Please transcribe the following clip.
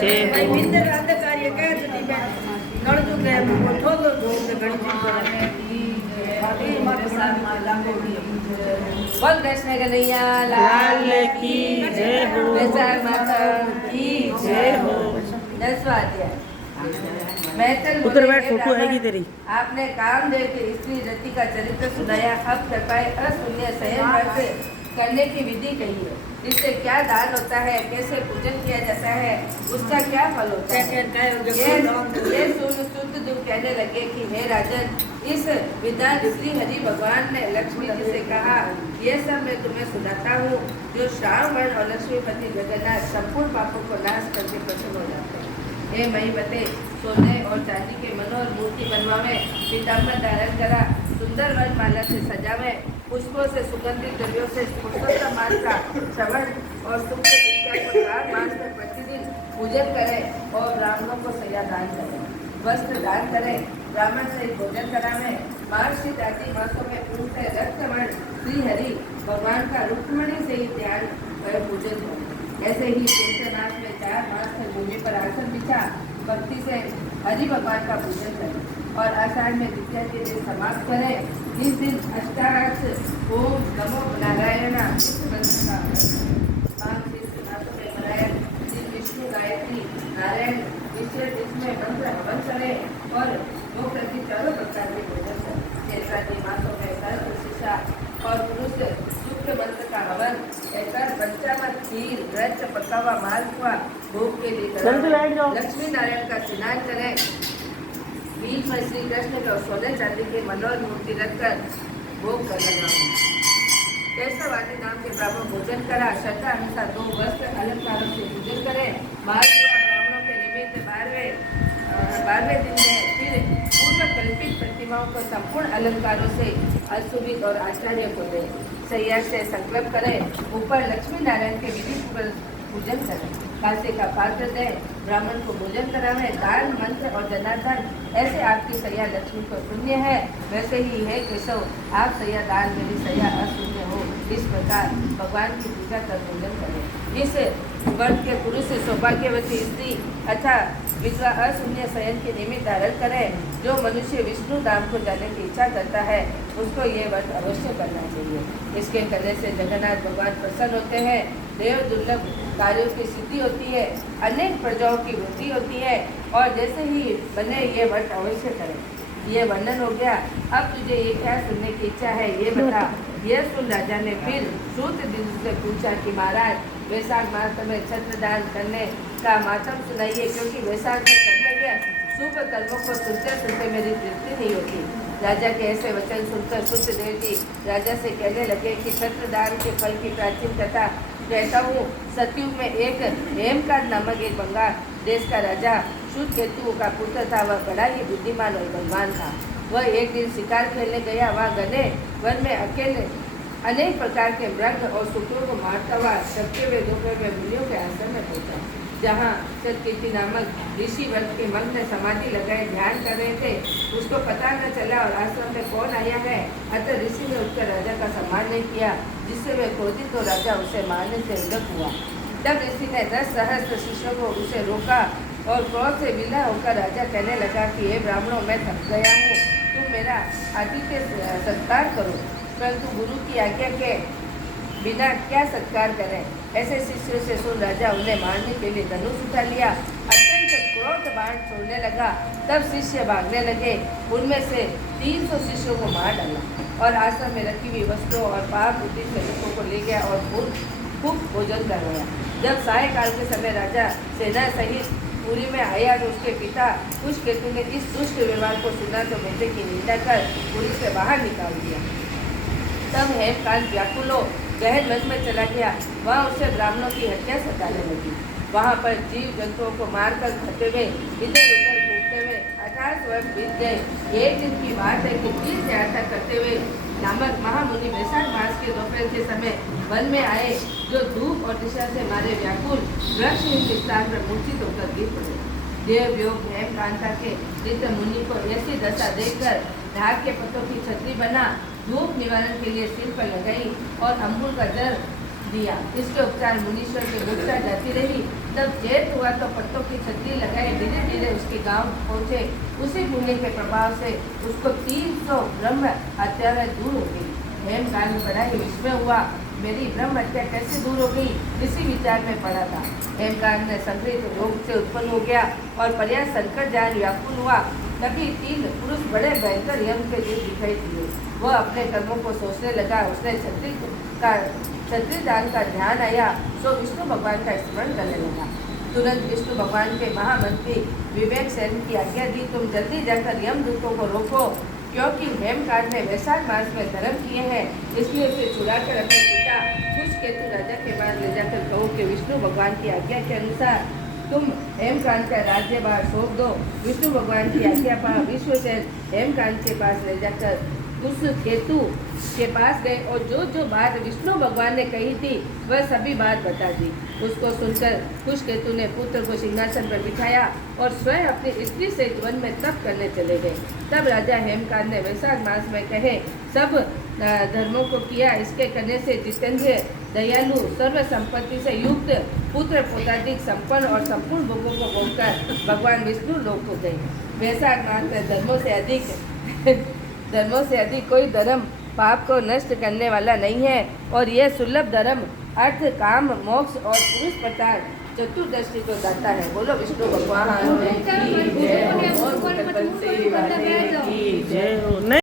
जय हो। विंदर अंधकार्य कह छुटी मैं नळजू के ठो दो जो के गणी चीज बोल कृष्ण कन्हैया लाल की जय हो। वैशाख माता की जय हो। 10वां अध्याय। महतल उधर बोले, बैठ, "हे फोटो ब्राह्मण, आएगी तेरी। आपने कामदेव की स्त्री रति का चरित्र सुनाया, अब कृपया अशून्य शयन व्रत करने की विधि कही है। इससे क्या दान होता है, कैसे पूजन किया जाता है, उसका क्या फल होता है?" ये सुन शुद्धदेव कहने लगे कि हे राजन, इस विधान श्री हरि भगवान ने लक्ष्मी जी से कहा, ये सब मैं तुम्हें सुनाता हूँ, जो श्रावण और लक्ष्मीपति जगन्नाथ संपूर्ण पापों को नाश करके प्रसन्न हो जाते हैं। हे महिपते, सोने और चांदी के मनोहर मूर्ति बनवावे, पीताम्बर धारण करा, सुंदर वरमाला से सजावे, पुष्पों से सुगंधित द्रव्यों से पुरुषोत्तम मास का श्रवण और सुख विद्या को 4 मास में प्रतिदिन पूजन करें और ब्राह्मणों को सया दान करें, वस्त्र दान करें, ब्राह्मण से भोजन करावे, मार्गशीर्ष आदि मासों में पूर्ण रक्तवर्ण श्री हरि भगवान का रुक्मणी से ही ध्यान कर पूजन करें। ऐसे ही चैत्रनाथ में 4 मास तक भूमि पर आसन बिछा भक्ति से हरि भगवान का पूजन करें और आषाढ़ में द्वितीया के दिन समाप्त करें। इस दिन अष्टाक्षर ओम नमो नारायण इस मंत्र का विष्णु गायत्री नारायण ईश्वर जिसमें मंत्र हवन करें और वो प्रति 4 प्रकार के भोजन करें। चैत्रादि मासों में सर्व शिक्षा और पुरुष शुक्ल मंत्र का हवन कर पंचामृत खीर व्रत पका हुआ मालपुआ भोग के लिए लक्ष्मी नारायण का स्नान करें। बीच में श्री कृष्ण का सोने चांदी के मनोहर मूर्ति रखकर भोग कर लगाओ। केशव आदि नाम के ब्राह्मण भोजन करा, श्रद्धा अनुसार 2 वस्त्र अलंकारों से पूजन करें। मालपुआ ब्राह्मणों के निमित्त 12वें दिन में फिर पूर्व कल्पित प्रतिमाओं को संपूर्ण अलंकारों से अशुभित और आचार्य को दें। सैया से संकल्प करें, ऊपर लक्ष्मी नारायण के विधि पूजन करें, कांसे का पात्र दें, ब्राह्मण को भोजन करावें, दान मंत्र और जनार्दन ऐसे आपकी सैया लक्ष्मी को शून्य है, वैसे ही है केशव आप सैया दान मेरी सैया अशून्य हो। इस प्रकार भगवान की पूजा कर भोजन करें। इस वर्ष के पुरुष सौभाग्यवती स्त्री अथा विधवा अशून्य शयन के निमित्त धारण करें। जो मनुष्य विष्णु धाम को जाने की इच्छा करता है उसको ये व्रत अवश्य करना चाहिए। इसके करने से जगन्नाथ भगवान प्रसन्न होते हैं, देव दुर्लभ कार्यों की सिद्धि होती है, अनेक प्रजाओं की वृद्धि होती है और जैसे ही बने ये व्रत अवश्य करें। ये वर्णन हो गया। अब तुझे ये क्या सुनने की इच्छा है ये बता। यह सुन राजा ने फिर सूत दिन से पूछा कि महाराज वैशाख मास में छत्र दान करने का मातम सुनाइए, क्योंकि वैशाख में कर्तव्य शुभ कर्मों को सुनते सुनते मेरी तृप्ति नहीं होती। राजा के ऐसे वचन सुनकर सूतदेव जी राजा से कहने लगे कि छत्र दान के फल की प्राचीन कथा कहता हूँ। सतयुग में एक हेमकांत नामक एक बंगाल देश का राजा श्रुतकेतु का पुत्र था। वह बड़ा ही बुद्धिमान और बलवान था। वह एक दिन शिकार खेलने गया। वहाँ घने वन में अकेले अनेक प्रकार के मृग और शुक्रों को मारता हुआ थकते हुए दोपहर में मुनियों के आश्रम में पहुंचा, जहाँ सतकीर्ति नामक ऋषि वर्ग के मन में समाधि लगाए ध्यान कर रहे थे। उसको पता न चला और आश्रम में कौन आया है। अतः ऋषि ने उसका राजा का सम्मान नहीं किया, जिससे वह क्रोधित तो राजा उसे मारने से विरक्त हुआ। तब ऋषि ने 10 सहस्त्र शिष्यों को उसे रोका और क्रोध से विलय होकर राजा कहने लगा कि हे ब्राह्मणों, मैं थक गया हूँ, तुम मेरा आतिथ्य सत्कार करो, परंतु गुरु की आज्ञा के बिना क्या सत्कार करें। ऐसे शिष्यों से सुन राजा उन्हें मारने के लिए धनुष उठा लिया। अत्यंत क्रोध बाण छोड़ने लगा। तब शिष्य भागने लगे। उनमें से 300 शिष्यों को मार डाला और आश्रम में रखी हुई वस्तुओं और पाप बुद्धि सैनिकों को ले गया और खूब भोजन करवाया। जब सायकाल के समय राजा सेना सहित पुरी में आया तो उसके पिता कुशकेतु ने इस दुष्ट व्यवहार को सुना तो बेटे की निंदा कर पुरी से बाहर निकाल दिया। तब हेमकांत व्याकुल हो गहन वन में चला गया। वहाँ उसे ब्राह्मणों की हत्या सताने लगी। वहाँ पर जीव जंतुओं को मारकर खाते हुए इधर उधर घूमते हुए 18 वर्ष बीत गए। एक दिन की बात है कि तीर्थ यात्रा करते हुए नामक महामुनि वैशाख मास के दोपहर के समय वन में आए, जो धूप और दिशा से मारे व्याकुल वृक्षहीन स्थान पर मूर्छित होकर गिर पड़े। देव योग हेमकांता के चित्त मुनि को ऐसी दशा देखकर ढाक के पत्तों की छतरी बना, धूप निवारण के लिए सिर पर लगाई और अंबुल का जल दिया। इसके उपचार मुनीश्वर के गुप्ता जाती रही। जब जेठ हुआ तो पत्तों की छतरी लगाए धीरे धीरे उसके गांव पहुंचे। उसी पुण्य के प्रभाव से उसको 300 ब्रह्म हत्याएं दूर हो गई। हेमकांत बड़ा ही विस्मय हुआ, मेरी ब्रह्म हत्या कैसे दूर हो गई, इसी विचार में पड़ा था। हेमकांत ने संग्रहित रोग से उत्पन्न हो गया और पर्याप्त संकट जान व्याकुल हुआ। तभी 3 पुरुष बड़े भयंकर यम के लिए दिखाई दिए। वह अपने कर्मों को सोचने लगा। उसने छत्री दान का ध्यान आया तो विष्णु भगवान का स्मरण करने लगा। तुरंत विष्णु भगवान के महामंत्री विवेक सेन की आज्ञा दी, तुम जल्दी जाकर यमदूतों को रोको, क्योंकि हेमकांत ने वैशाख मास में धर्म किए हैं, इसलिए उसे छुड़ाकर अपने पिता कुशकेतु राजा के पास ले जाकर कहो कि विष्णु भगवान की आज्ञा के अनुसार तुम हेमकांत का राज्यभार सौंप दो। विष्णु भगवान की आज्ञा पर विश्वसेन हेमकांत के पास ले जाकर कुशकेतु के पास गए और जो बात विष्णु भगवान ने कही थी वह सभी बात बता दी। उसको सुनकर कुशकेतु ने पुत्र को सिंहासन पर बिठाया और स्वयं अपनी स्त्री से वन में तप करने चले गए। तब राजा हेमकांत ने वैशाख मास में कहे सब धर्मों को किया, इसके करने से जितेंद्र दयालु सर्व संपत्ति से युक्त पुत्र पौत्राधिक संपन्न और संपूर्ण भोगों को भोगकर भगवान विष्णु लोक को गए। वैशाख मास में धर्मों से अधिक कोई धर्म पाप को नष्ट करने वाला नहीं है और यह सुलभ धर्म अर्थ काम मोक्ष और पुरुष प्रकार चतुर्दशी को दाता है। बोलो विष्णु भगवान की जय हो।